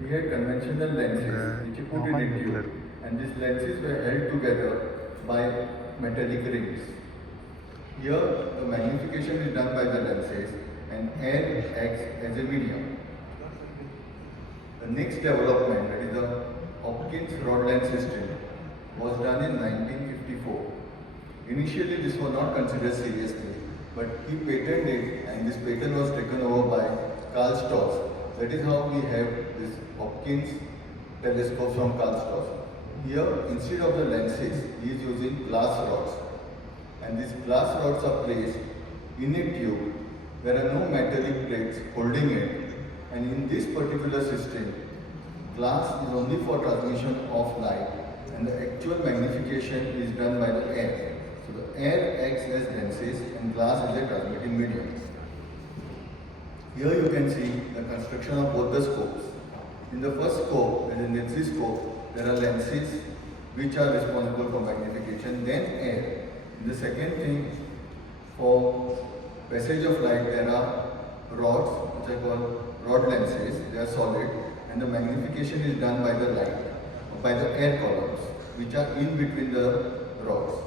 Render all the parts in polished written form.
We had conventional lenses which you put in a tube, and these lenses were held together by metallic rings. Here, the magnification is done by the lenses and air acts as a medium. The next development, that is the Hopkins rod lens system, was done in 1954. Initially, this was not considered seriously, but he patented it, and this patent was taken over by Karl Stoss. That is how we have this Hopkins telescope from Karl Stoss. Here, instead of the lenses, he is using glass rods, and these glass rods are placed in a tube. There are no metallic plates holding it, and in this particular system, glass is only for transmission of light, and the actual magnification is done by the air. So the air acts as lenses and glass is a transmitting medium. Here you can see the construction of both the scopes. In the first scope, that is lenses scope, there are lenses which are responsible for magnification, then air. In the second thing, for passage of light, there are rods, which are called rod lenses, they are solid, and the magnification is done by the light, by the air columns, which are in between the rods.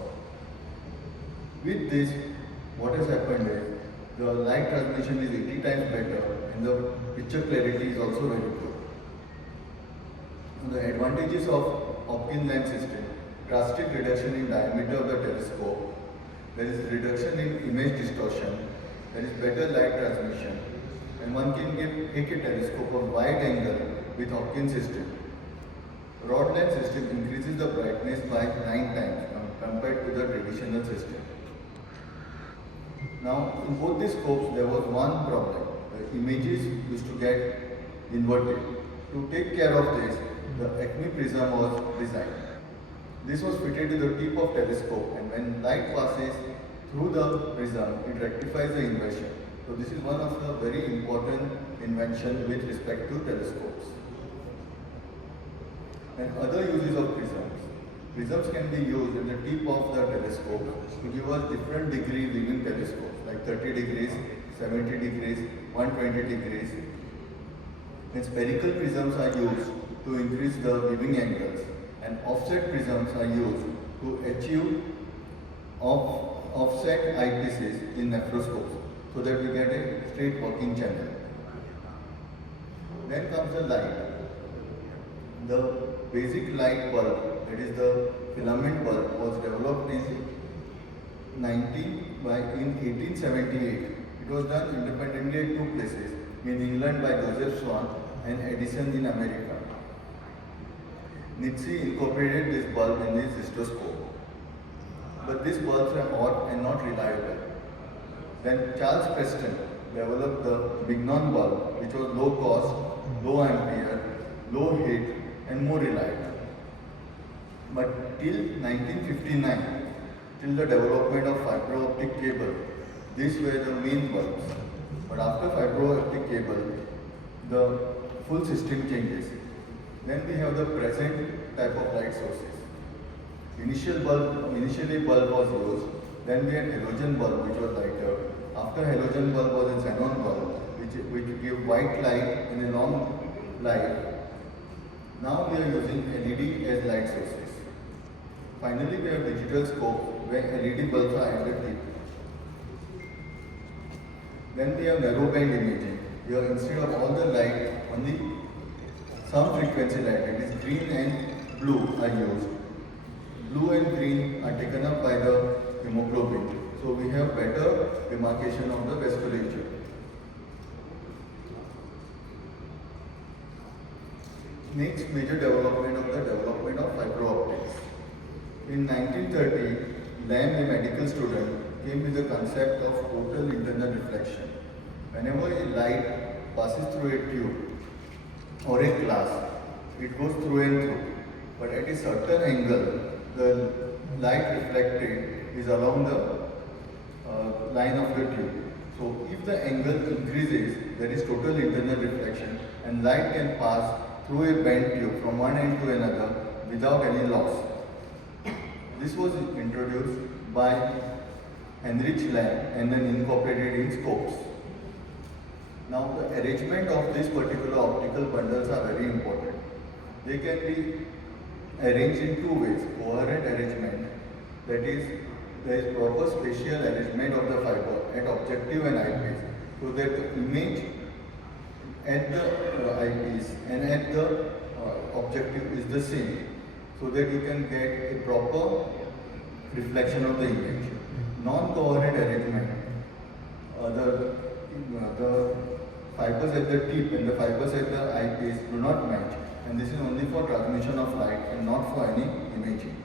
With this, what has happened is, the light transmission is 80 times better, and the picture clarity is also very good. The advantages of Hopkins lens system: drastic reduction in diameter of the telescope, there is reduction in image distortion, there is better light transmission, and one can take a telescope of wide angle with Hopkins system. Rod lens system increases the brightness by 9 times compared to the traditional system. Now, in both these scopes, there was one problem. The images used to get inverted. To take care of this, the Acme prism was designed. This was fitted to the tip of telescope, and when light passes through the prism, it rectifies the inversion. So this is one of the very important inventions with respect to telescopes. And other uses of prisms. Prisms can be used at the tip of the telescope to give us different degree viewing telescopes, like 30 degrees, 70 degrees, 120 degrees. And spherical prisms are used to increase the viewing angles, and offset prisms are used to achieve offset eyepieces in nephroscopes, so that we get a straight working channel. Then comes the light. The basic light bulb, that is the filament bulb, was developed in 1878. It was done independently at two places, in England by Joseph Swan and Edison in America. Nitze incorporated this bulb in his cystoscope. But these bulbs are hot and not reliable. Then Charles Preston developed the Mignon bulb, which was low cost, low ampere, low heat, and more reliable. But till 1959, till the development of fiber optic cable, these were the main bulbs. But after fiber optic cable, the full system changes. Then we have the present type of light sources. Initially bulb was used. Then we had halogen bulb, which was lighter. After halogen bulb was a xenon bulb, which give white light in a long light. Now we are using LED as light sources. Finally, we have digital scope, where LED bulbs are at the tip. Then we have narrow band imaging. Here, instead of all the light, only some frequency light, that is green and blue, are used. Blue and green are taken up by the hemoglobin. So we have better demarcation of the vasculature. Next major development of fiber optics. In 1930, Lamb, a medical student, came with the concept of total internal reflection. Whenever a light passes through a tube or a glass, it goes through and through. But at a certain angle, the light reflected is along the line of the tube. So if the angle increases, there is total internal reflection, and light can pass through a bent tube from one end to another without any loss. This was introduced by Heinrich Lamb and then incorporated in scopes. Now the arrangement of these particular optical bundles are very important. They can be arranged in two ways. Coherent arrangement, that is, there is proper spatial arrangement of the fiber at objective and eyepiece, so that the image at the eyepiece and at the objective is the same, so that you can get a proper reflection of the image. Non-coherent arrangement, the fibers at the tip and the fibers at the eyepiece do not match, and this is only for transmission of light and not for any imaging.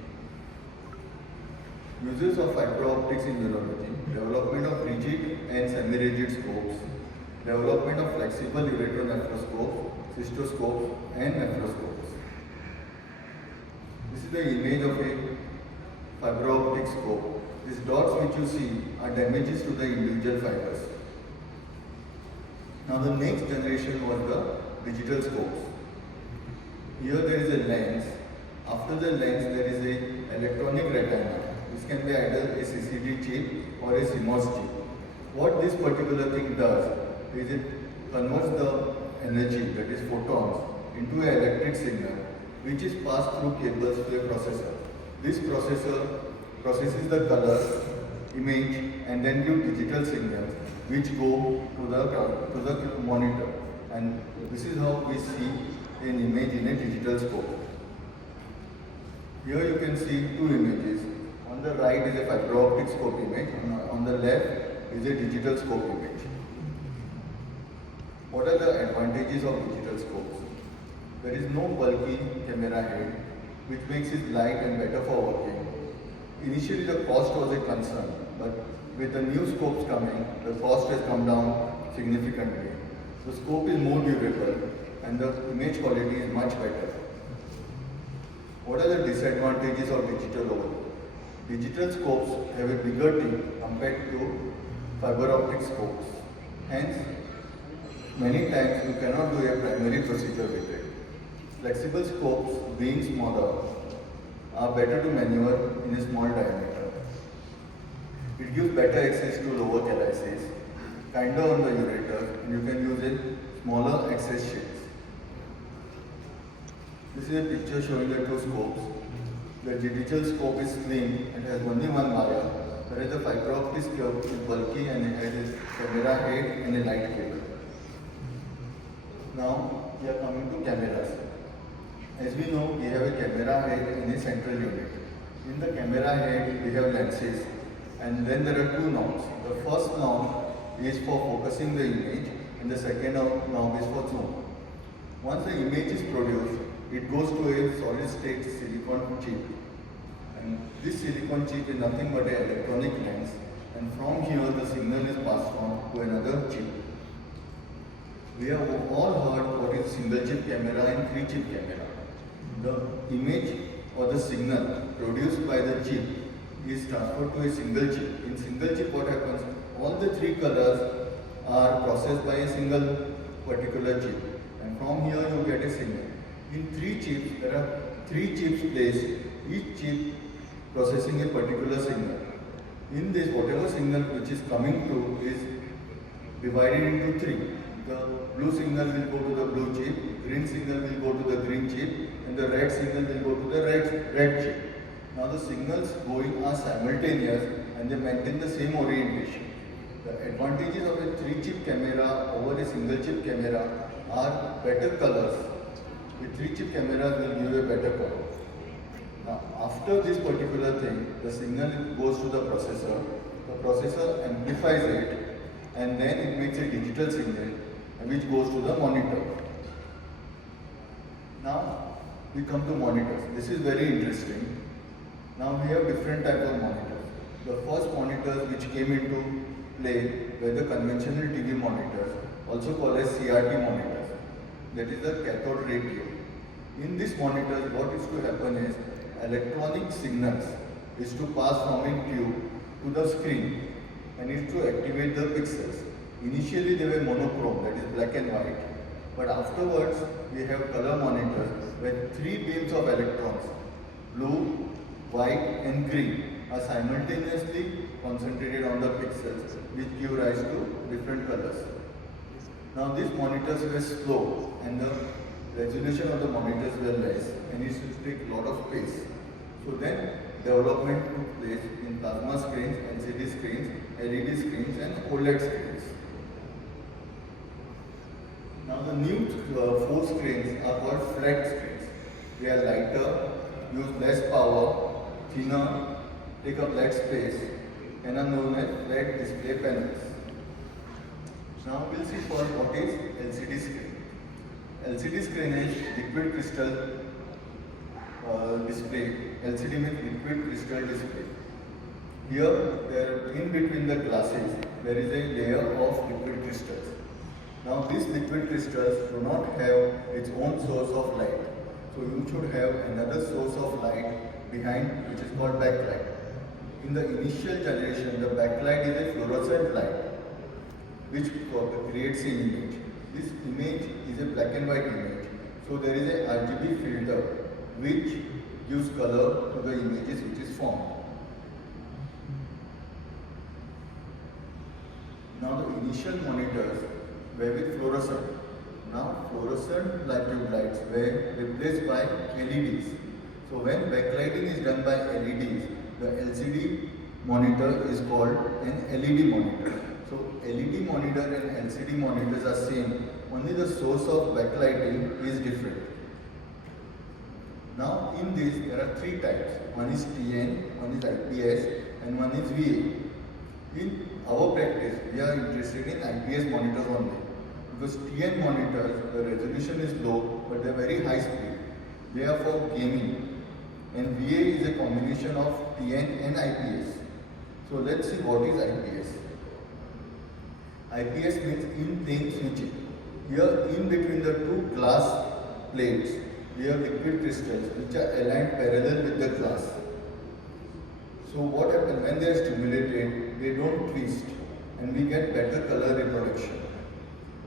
Uses of fiber optics in urology: development of rigid and semi-rigid scopes, development of flexible ureteronephroscopes, cystoscopes, and nephroscopes. This is the image of a fiber optic scope. These dots which you see are damages to the individual fibers. Now the next generation was the digital scopes. Here there is a lens. After the lens there is a electronic retina. This can be either a CCD chip or a CMOS chip. What this particular thing does is it converts the energy, that is photons, into an electric signal which is passed through cables to a processor. This processor processes the color, image, and then give digital signals which go to the monitor. And this is how we see an image in a digital scope. Here you can see two images. On the right is a fiber optic scope image, and on the left is a digital scope image. What are the advantages of digital scopes? There is no bulky camera head, which makes it light and better for working. Initially the cost was a concern, but with the new scopes coming, the cost has come down significantly. The scope is more durable and the image quality is much better. What are the disadvantages of digital overload? Digital scopes have a bigger tip compared to fiber optic scopes. Hence, many times you cannot do a primary procedure with it. Flexible scopes, being smaller, are better to maneuver in a small diameter. It gives better access to lower chalices, kinder on the ureter, and you can use a smaller access sheets. This is a picture showing the two scopes. The digital scope is slim and has only one wire, whereas the fiber optic scope is bulky and it has a camera head and a light cable. Now we are coming to cameras. As we know, we have a camera head in a central unit. In the camera head, we have lenses, and then there are two knobs. The first knob is for focusing the image, and the second knob is for zoom. Once the image is produced, it goes to a solid-state silicon chip. And this silicon chip is nothing but an electronic lens, and from here the signal is passed on to another chip. We have all heard what is single chip camera and three chip camera. The image or the signal produced by the chip is transferred to a single chip. In single chip, what happens? All the three colors are processed by a single particular chip, and from here you get a signal. In three chips, there are three chips placed, each chip processing a particular signal. In this, whatever signal which is coming through is divided into three. The blue signal will go to the blue chip, green signal will go to the green chip, and the red signal will go to the red chip. Now the signals going are simultaneous and they maintain the same orientation. The advantages of a three chip camera over a single chip camera are better colors. With three chip cameras will give a better color. Now after this particular thing, the signal goes to the processor amplifies it, and then it makes a digital signal which goes to the monitor. Now we come to monitors. This is very interesting. Now we have different types of monitors. The first monitors which came into play were the conventional TV monitors, also called as CRT monitors. That is the cathode ray tube. In this monitor, what is to happen is electronic signals is to pass from a tube to the screen and is to activate the pixels. Initially they were monochrome, that is black and white, but afterwards we have color monitors where three beams of electrons, blue, white and green, are simultaneously concentrated on the pixels which give rise to different colors. Now these monitors were slow and the resolution of the monitors were less and it used to take a lot of space. So then development took place in plasma screens, LCD screens, LED screens and OLED screens. Now the new 4 screens are called flat screens. They are lighter, use less power, thinner, take up less space and are known as flat display panels. Now we'll see for what is LCD screen. LCD screen is liquid crystal display. LCD means liquid crystal display. Here, in between the glasses, there is a layer of liquid crystals. Now these liquid crystals do not have its own source of light. So you should have another source of light behind, which is called backlight. In the initial generation, the backlight is a fluorescent light which creates an image. This image is a black and white image. So there is a RGB filter which gives color to the images which is formed. Now the initial monitors were with fluorescent. Now fluorescent light tube lights were replaced by LEDs. So when backlighting is done by LEDs, the LCD monitor is called an LED monitor. So LED monitor and LCD monitors are same, only the source of backlighting is different. Now in this there are 3 types. One is TN, one is IPS and one is VA. In our practice, we are interested in IPS monitors only. Because TN monitors, the resolution is low but they are very high speed. They are for gaming. And VA is a combination of TN and IPS. So let's see what is IPS. IPS means in-plane switching. Here in between the 2 glass plates, we have liquid crystals which are aligned parallel with the glass. So what happens when they are stimulated, they don't twist and we get better color reproduction.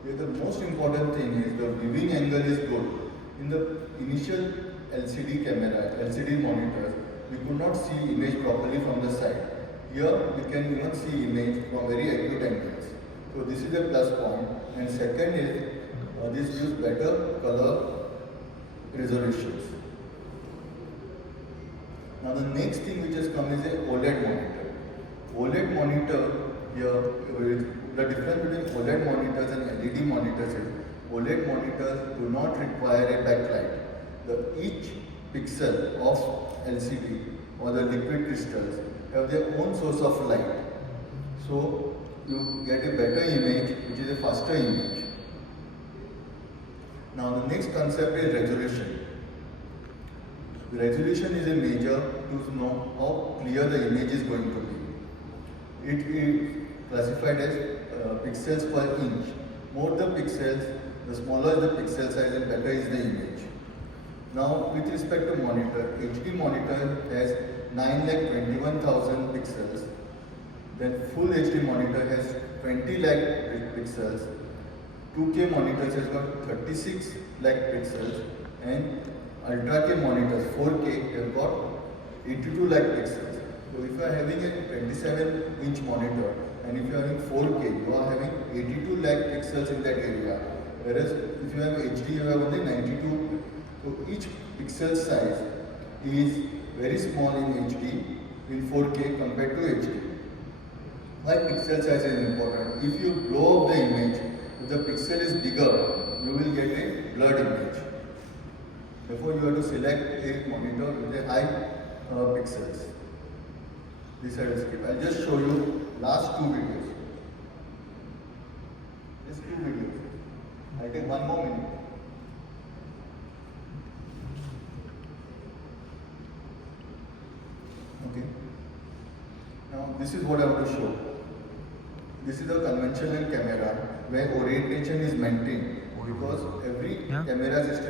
Here the most important thing is the viewing angle is good. In the initial LCD camera, LCD monitors, we could not see image properly from the side. Here we can even see image from very acute angles. So this is a plus point. And second is this gives better color resolutions. Now the next thing which has come is a OLED monitor. OLED monitor here, the difference between OLED monitors and LED monitors is OLED monitors do not require a backlight. Each pixel of LCD or the liquid crystals have their own source of light. So you get a better image which is a faster image. Now the next concept is resolution. Resolution is a measure to know how clear the image is going to be. It is classified as pixels per inch. More the pixels, the smaller the pixel size and better is the image. Now with respect to monitor, HD monitor has 9,21,000 pixels. Then full HD monitor has 20 lakh pixels. 2K monitors has got 36 lakh pixels and Ultra K monitors 4K have got 82 lakh pixels. So if you are having a 27-inch monitor and if you are having 4K, you are having 82 lakh pixels in that area. Whereas if you have HD, you have only 92. So each pixel size is very small in HD, in 4K compared to HD. Why pixel size is important? If you blow up the image, if the pixel is bigger, you will get a blurred image. Therefore, you have to select a monitor with a high pixels. This I will skip. I'll just show you last 2 videos. Just 2 videos. I'll take 1 more minute. Okay. Now this is what I want to show. This is a conventional camera where orientation is maintained because every camera system